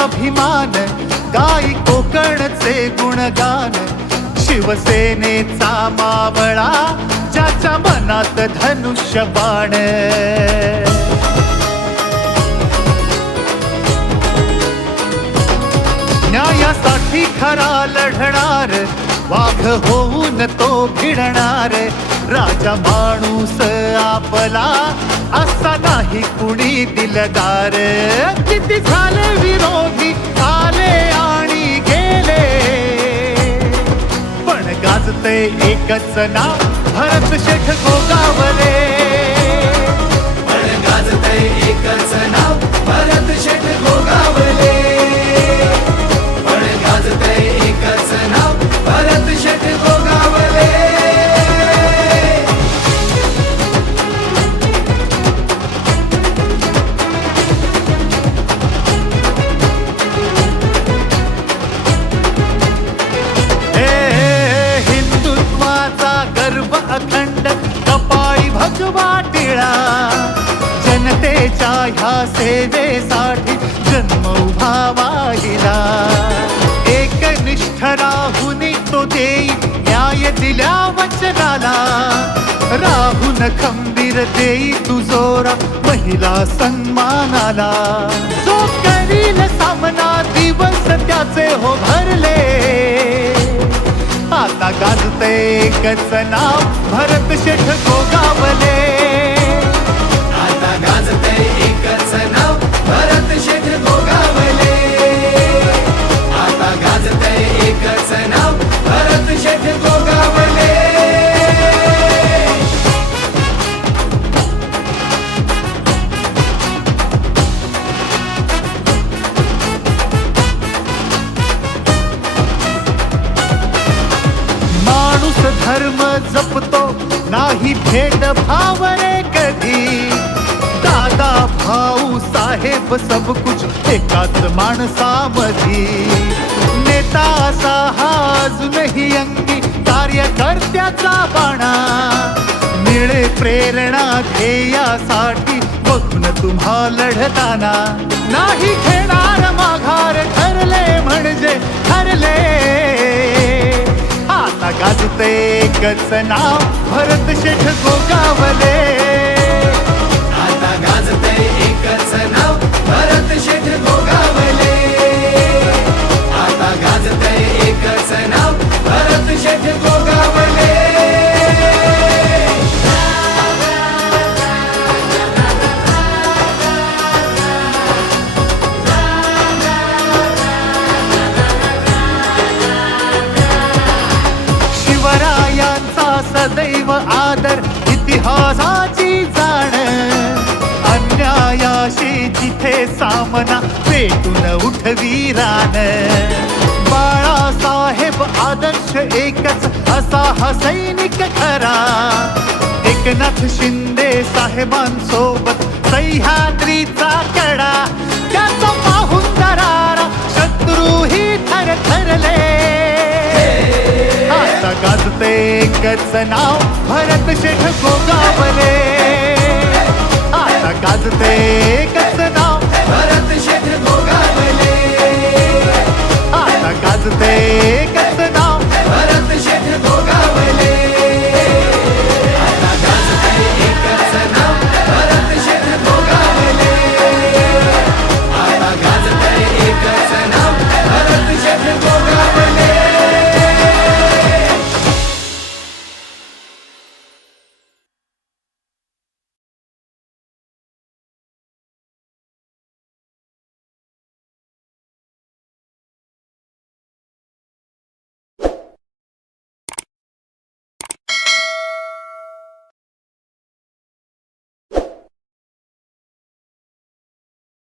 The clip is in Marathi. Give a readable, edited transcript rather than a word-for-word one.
स्वाभिमान, गाई कोकणचे गुणगान. शिवसेनेचा मावळा, ज्याच्या मनात धनुष्यबाण. न्यायासाठी खरा लढणार, वाघ होऊन तो भिडणार. राजा माणूस आपला, असा नाही कुणी दिलदार. किती झाले विरोधी, आले आणि गेले, पण गाजते एकच नाव, भरत शेठ गोगावले. पण गाजते एकच नाव, भरत शेठ गोगावले. पण गाजते एकच नाव, भरत शेठ गोगावले. गर्भ अखंड, कपाळी भगवा टिळा. जनतेच्या ह्या सेवेसाठी जन्म उभा वाहिला. एकनिष्ठ राहून तो देई न्याय दिल्या वचनाला. राहून खंबीर देई तुझोरा महिला सन्मानाला. जो करील सामना, दिवस त्याचे हो भरले. आता गाजते एकच नाव, भरत शेठ गोगावले. आता गाजते एकच नाव, भरत शेठ गोगावले. आता गाजते एकच नाव, भरत शेठ गोगावले. धर्म जपतो, नाही भेद भाव रे कधी. दादा भाऊ साहेब सब कुछ एकाच माणसामधी. नेता असा हा अजूनही अंगी, कार्यकर्त्याचा बाणा. मिळे प्रेरणा ध्येयासाठी, बघून तुम्हा लढताना. नाही घेणार माघार, ठरले म्हणजे ठरले. आता गाजते एकच नाव, भरत शेठ गोगावले. आता गाजते एकच नाव, भरत शेठ गोगावले. आता गाजते एकच नाव, भरत शेठ गोगावले. सदैव आदर, इतिहासाची जाण. अन्यायाशी जिथे सामना, पेटून उठवी रान. बाळासाहेब आदर्श एकच, असा हा सैनिक खरा. एकनाथ शिंदे साहेबांसोबत सह्याद्रीचा कडा. त्याचा पाहून दरारा, शत्रूही थरथरले. आता गाजते एकच नाव, भरत शेठ गोगावले. आता गाजते एकच